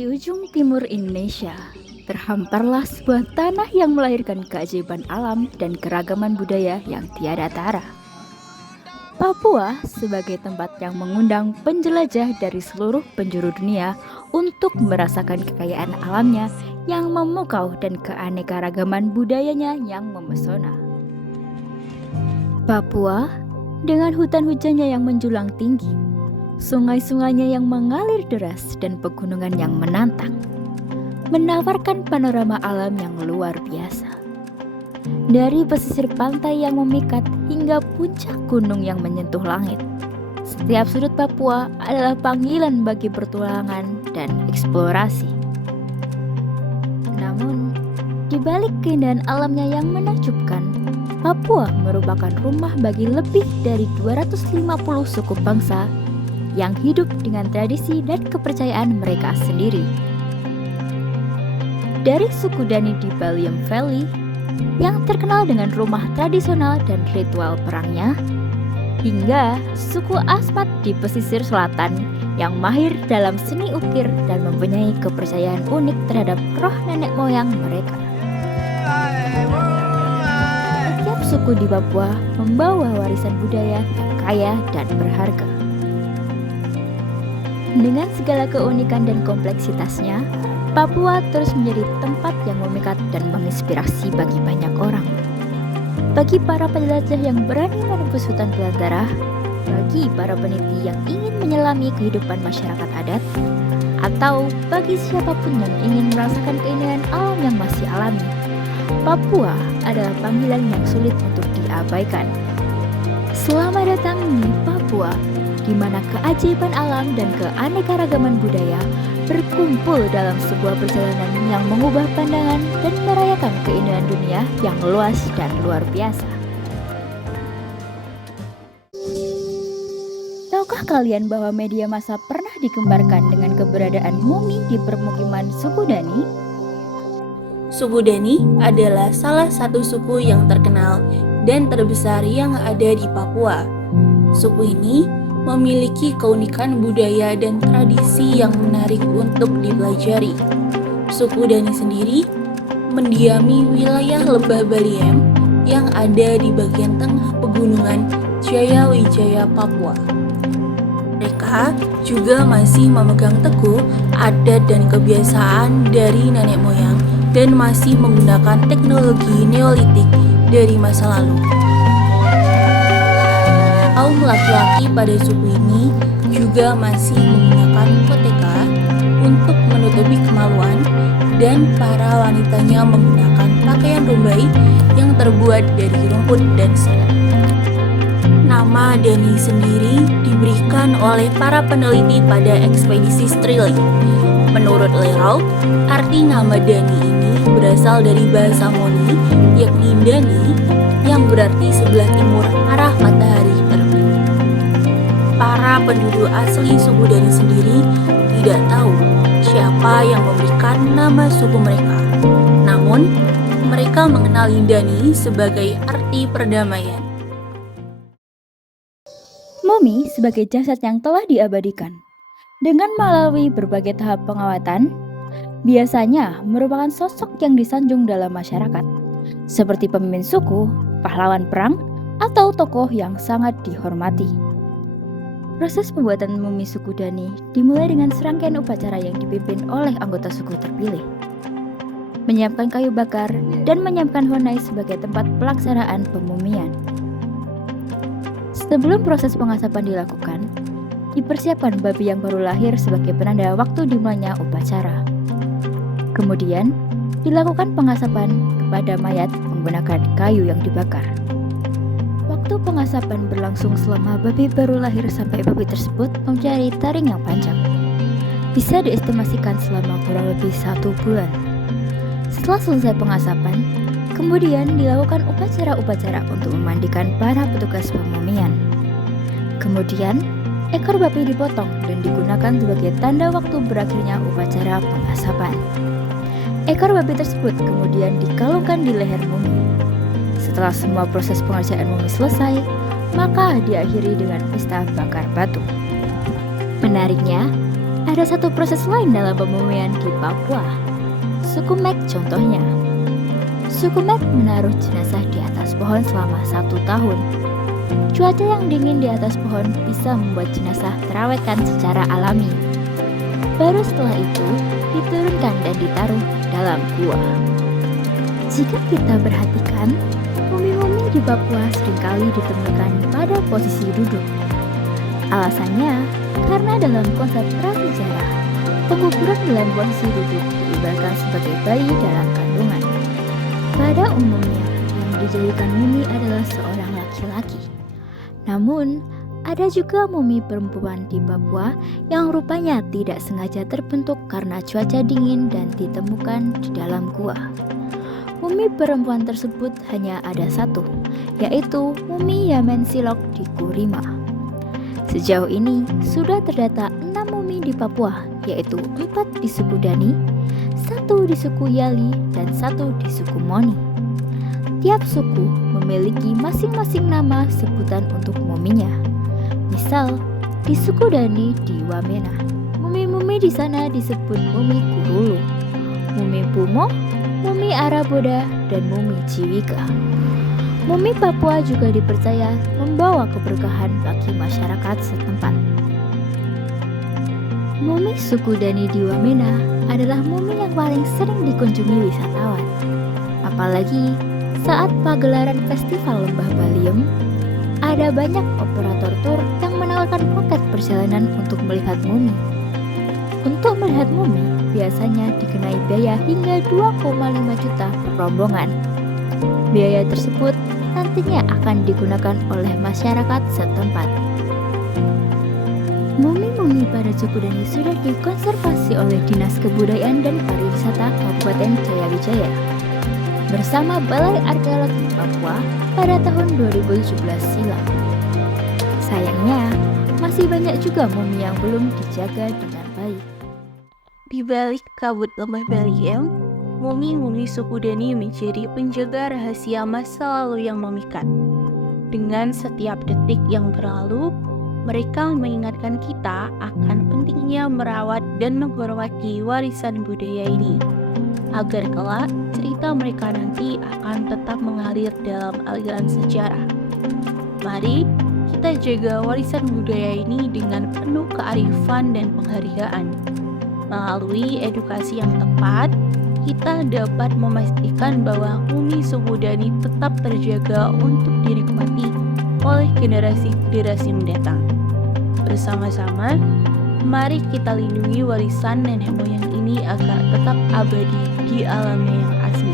Di ujung timur Indonesia, terhamparlah sebuah tanah yang melahirkan keajaiban alam dan keragaman budaya yang tiada tara. Papua sebagai tempat yang mengundang penjelajah dari seluruh penjuru dunia untuk merasakan kekayaan alamnya yang memukau dan keanekaragaman budayanya yang memesona. Papua dengan hutan-hujannya yang menjulang tinggi, sungai-sungainya yang mengalir deras dan pegunungan yang menantang, menawarkan panorama alam yang luar biasa. Dari pesisir pantai yang memikat hingga puncak gunung yang menyentuh langit, setiap sudut Papua adalah panggilan bagi pertualangan dan eksplorasi. Namun, di balik keindahan alamnya yang menakjubkan, Papua merupakan rumah bagi lebih dari 250 suku bangsa yang hidup dengan tradisi dan kepercayaan mereka sendiri. Dari suku Dani di Baliem Valley yang terkenal dengan rumah tradisional dan ritual perangnya, hingga suku Asmat di pesisir selatan yang mahir dalam seni ukir dan mempunyai kepercayaan unik terhadap roh nenek moyang mereka. Setiap suku di Papua membawa warisan budaya yang kaya dan berharga. Dengan segala keunikan dan kompleksitasnya, Papua terus menjadi tempat yang memikat dan menginspirasi bagi banyak orang. Bagi para penjelajah yang berani menembus hutan belantara, bagi para peneliti yang ingin menyelami kehidupan masyarakat adat, atau bagi siapapun yang ingin merasakan keindahan alam yang masih alami, Papua adalah panggilan yang sulit untuk diabaikan. Selamat datang di Papua, di mana keajaiban alam dan keanekaragaman budaya berkumpul dalam sebuah perjalanan yang mengubah pandangan dan merayakan keindahan dunia yang luas dan luar biasa. Tahukah kalian bahwa media massa pernah dikembarkan dengan keberadaan mumi di permukiman suku Dani? Suku Dani adalah salah satu suku yang terkenal dan terbesar yang ada di Papua. Suku ini memiliki keunikan budaya dan tradisi yang menarik untuk dipelajari. Suku Dani sendiri mendiami wilayah lembah Baliem yang ada di bagian tengah pegunungan Jayawijaya, Papua. Mereka juga masih memegang teguh adat dan kebiasaan dari nenek moyang dan masih menggunakan teknologi Neolitik dari masa lalu. Kaum laki-laki pada suku ini juga masih menggunakan koteka untuk menutupi kemaluan, dan para wanitanya menggunakan pakaian rumbai yang terbuat dari rumput dan serat. Nama Dani sendiri diberikan oleh para peneliti pada ekspedisi Strili. Menurut Lerau, arti nama Dani ini berasal dari bahasa Moni, yakni Dani, yang berarti sebelah timur arah matahari terbit. Para penduduk asli suku Dani sendiri tidak tahu siapa yang memberikan nama suku mereka. Namun, mereka mengenali Dani sebagai arti perdamaian. Mumi sebagai jasad yang telah diabadikan. Dengan melalui berbagai tahap pengawatan, biasanya merupakan sosok yang disanjung dalam masyarakat, seperti pemimpin suku, pahlawan perang, atau tokoh yang sangat dihormati. Proses pembuatan mumi suku Dani dimulai dengan serangkaian upacara yang dipimpin oleh anggota suku terpilih. Menyiapkan kayu bakar dan menyiapkan honai sebagai tempat pelaksanaan pemumian. Sebelum proses pengasapan dilakukan, dipersiapkan babi yang baru lahir sebagai penanda waktu dimulainya upacara. Kemudian, dilakukan pengasapan kepada mayat menggunakan kayu yang dibakar. Waktu pengasapan berlangsung selama babi baru lahir sampai babi tersebut mencari taring yang panjang. Bisa diestimasikan selama kurang lebih 1 bulan. Setelah selesai pengasapan, kemudian dilakukan upacara-upacara untuk memandikan para petugas pemumian. Kemudian, ekor babi dipotong dan digunakan sebagai tanda waktu berakhirnya upacara pengasapan. Ekor babi tersebut kemudian dikalungkan di leher mumi. Setelah semua proses pengerjaan mumi selesai, maka diakhiri dengan pesta bakar batu. Menariknya, Ada satu proses lain dalam pemumian di Papua. Suku Mek contohnya. Suku Mek menaruh jenazah di atas pohon selama 1 tahun. Cuaca yang dingin di atas pohon bisa membuat jenazah terawetkan secara alami. Baru setelah itu diturunkan dan ditaruh dalam gua. Jika kita perhatikan, mumi-mumi di Papua seringkali ditemukan pada posisi duduk. Alasannya, karena dalam konsep prasejarah, penguburan dalam posisi duduk diibaratkan sebagai bayi dalam kandungan. Pada umumnya, yang dijadikan mumi adalah seorang laki-laki. Namun, ada juga mumi perempuan di Papua yang rupanya tidak sengaja terbentuk karena cuaca dingin dan ditemukan di dalam gua. Mumi perempuan tersebut hanya ada satu, yaitu mumi Yamen Silok di Kurima. Sejauh ini sudah terdata 6 mumi di Papua, yaitu 4 di suku Dani, 1 di suku Yali, dan 1 di suku Moni. Tiap suku memiliki masing-masing nama sebutan untuk muminya. Misal, di suku Dani di Wamena, mumi-mumi di sana disebut mumi Kurulu, mumi Pumo, mumi Araboda, dan mumi Ciwika. Mumi Papua juga dipercaya membawa keberkahan bagi masyarakat setempat. Mumi suku Dani di Wamena adalah mumi yang paling sering dikunjungi wisatawan. Apalagi saat pagelaran Festival Lembah Baliem, ada banyak operator tur yang menawarkan paket perjalanan untuk melihat mumi. Untuk melihat mumi, biasanya dikenai biaya hingga 2,5 juta per rombongan. Biaya tersebut nantinya akan digunakan oleh masyarakat setempat. Mumi-mumi pada suku Dani sudah dikonservasi oleh Dinas Kebudayaan dan Pariwisata Kabupaten Jayawijaya bersama Balai Arkeologi Papua pada tahun 2017 silam. Sayangnya, masih banyak juga mumi yang belum dijaga dengan baik. Di balik kabut lembah Baliem, mumi-mumi suku Dani menjadi penjaga rahasia masa lalu yang memikat. Dengan setiap detik yang berlalu, mereka mengingatkan kita akan pentingnya merawat dan menghormati warisan budaya ini, agar kelak cerita mereka nanti akan tetap mengalir dalam aliran sejarah. Mari kita jaga warisan budaya ini dengan penuh kearifan dan penghargaan. Melalui edukasi yang tepat, kita dapat memastikan bahwa mumi suku Dani tetap terjaga untuk dinikmati oleh generasi-generasi mendatang. Bersama-sama, mari kita lindungi warisan nenek moyang ini agar tetap abadi di alamnya yang asli.